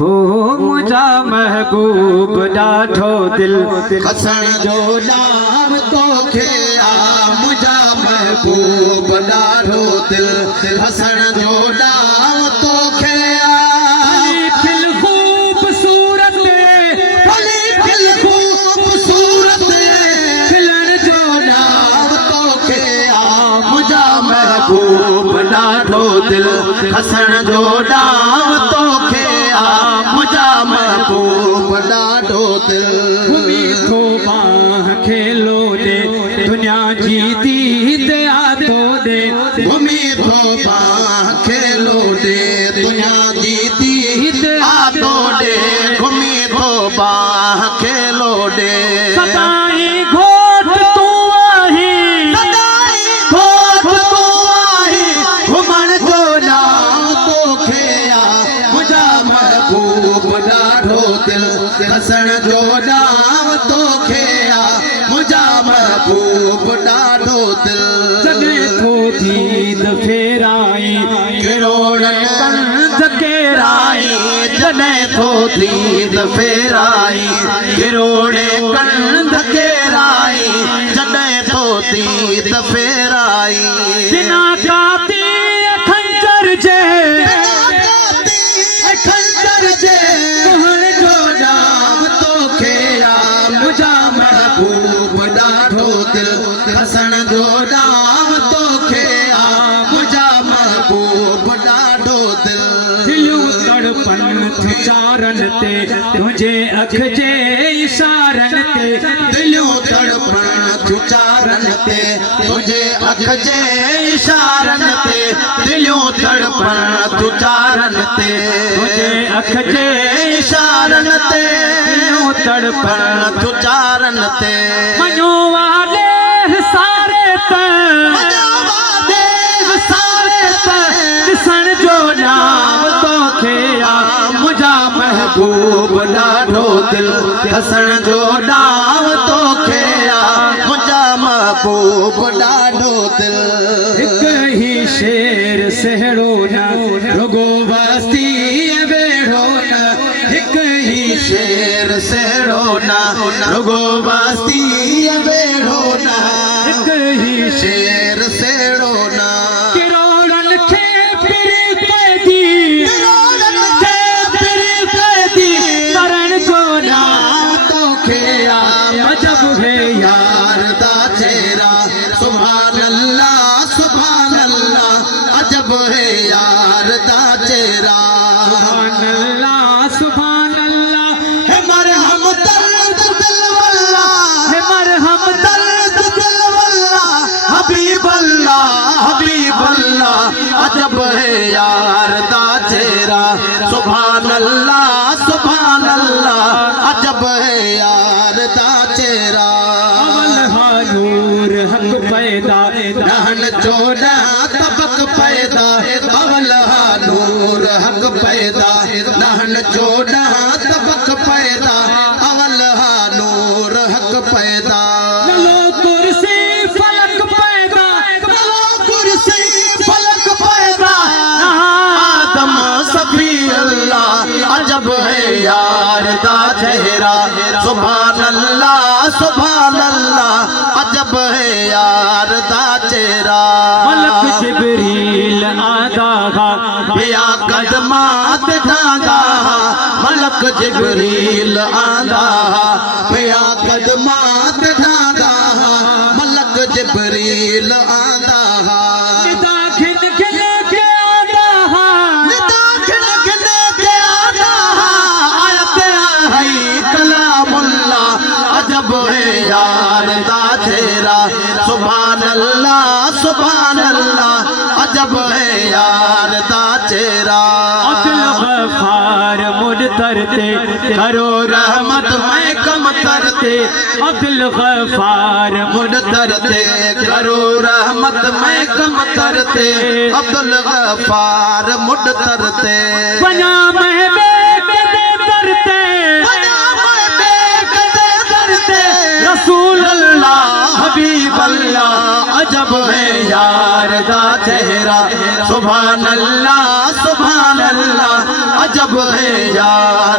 हो मुझा महबूब ॾाढो दिल हसण जो नाम तोखे आ मुझा महबूब ॾाढो दिल हसण जो नाम तोखे आ खिल खूबसूरत खिल खूबसूरत खिलण जो नाम तोखे आ मुझा महबूब ॾाढो दिल हसण जो नाम तोखे आ मुझा महबूब ॾाढो दिल घुमी थो बाह खेलो दे दुनिया जी दीद यादो दे घुमी थो बाह खेलो दे दुनिया जी दीद यादो दे घुमी थो बाह खेलो दे सदाई घोट तू आही सदाई घोट तू आही घुमण जो नाम तोखे आ मुझा महबूब ॾाढो दिल हसण जो नाम तोखे आ मुझा महबूब ॾाढो दिल जॾहिं थो दीद फेराई किरोड़न कंध केराई जॾहिं थो दीद फेराई किरोड़े कंध केराई जॾहिं थो दीद फेराई बिना काती खंजर जे खंजर जे तुहण जो नाम तोखे आ मुझा महबूब ॾाढो दिल हसण जो नाम तोखे आ मुझा महबूब ॾाढो दिल दिलियूं तड़पन थियूं चारन ते तुंहिंजे अख जे इशारन ते दिलियूं तड़पण थियूं चारन ते तुंहिंजे अख जे इशारन ते दिलियूं तड़पण थियूं चारन ते तुंहिंजे अख जे इशारन ते दिलियूं तड़पन थियूं चारन ते मञो वाले सारे त ॾिसण जो नाम तोखे आ मुझा महबूब ॾाढो दिल हसण जो नाम तोखे आ मुझा महबूब ॾाढो दिल हिकु ही शेर सहड़ो न रुगो बस्ती बेड़ो न हिकु ही शेर सेड़ो ना रुगो बस्ती बेड़ो ना हिकु ही शेर सेड़ो ना किरोड़न खे पिरी कैदी करण जो नाम तोखे आ अजब है यार दा चेहरा सुभान अल्लाह अजब है यार दा चेहरा सुभान अल्लाह है मरहम दर्द दिल वल्ला है मरहम दर्द दिल वल्ला हबीब अल्लाह अजब है यार दा चेहरा सुभान अल्लाह अजब है यार दा चेहरा नूर हक पैदा रहन जो ना तबक पैदा अवल नूर हक पैदा रहन जो ना तबक पैदा अवल नूर हक पैदा लो कुर्सी फलक पैदा कुर्सी फलक पैदा आदम सफी अल्लाह अजब है यार दा चेहरा सुभान अल्लाह अजब है यार दा चेहरा मलक जिब्रील आदा बिया कदमात ढांगा मलक जिब्रील आदा बिया कदमात ढांगा मलक जिब्रील आदा निदा खिन खिन के आदा निदा खिन खिन के आदा आयत है कलामुल्लाह अजब है यार दा चेहरा सुभान अल्लाह अजब है यार दा चेहरा अब्दुल गफ्फार मुदतरते करो रहमत मैं कम करते अब्दुल गफ्फार मुदतरते करो रहमत मैं कम करते अब्दुल गफ्फार मुदतरते बना महबे कदे करते रसूल अल्लाह हबीब अल्लाह अजब है यार दा चेहरा सुभान अल्लाह अजब है या